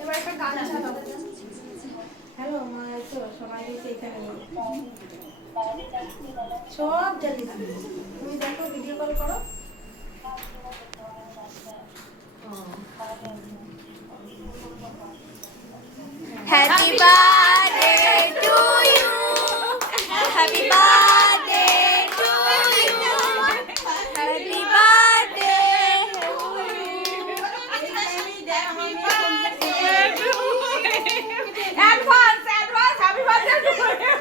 এবার একটা গান চালাও। হ্যালো মা, তো সবাই এসে এখানে সব জানি। তুমি দেখো, ভিডিও কল করো। Happy birthday to you, happy birthday to you, happy birthday to you, advance happy birthday to you.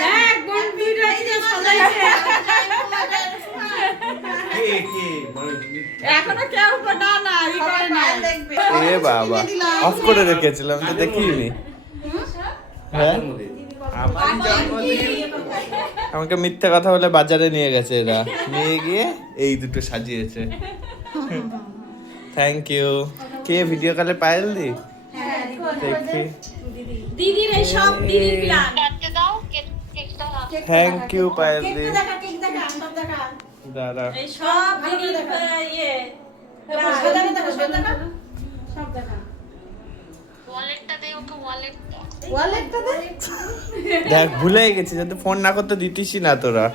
দেখ বোন ভিডিও যে সাজাইছে। এখনো কেউ না না ই করে না দেখবে। এ বাবা, অফ করে রেখেছিলাম তো দেখিনি। হ্যাঁ, আমাকে মিথ্যা কথা বলে বাজারে নিয়ে গেছে এরা, নিয়ে গিয়ে এই দুটো সাজিয়েছে। Thank you. কে ভিডিও কলে পায়েল দি? দেখি। দিদির এই সব দিদির প্ল্যান। থ্যাংক ইউ পায়েল দি। কেক দেখা সব দেখা। দাদা এই সব দিদির ইয়ে সাজানো দেখা সব দেখা সব দেখা। ওয়ালেটটা দে ওকে, ওয়ালেটটা দে। দেখ, ভুলে গেছি, যদি ফোন না করতে দিতিসই না তোরা।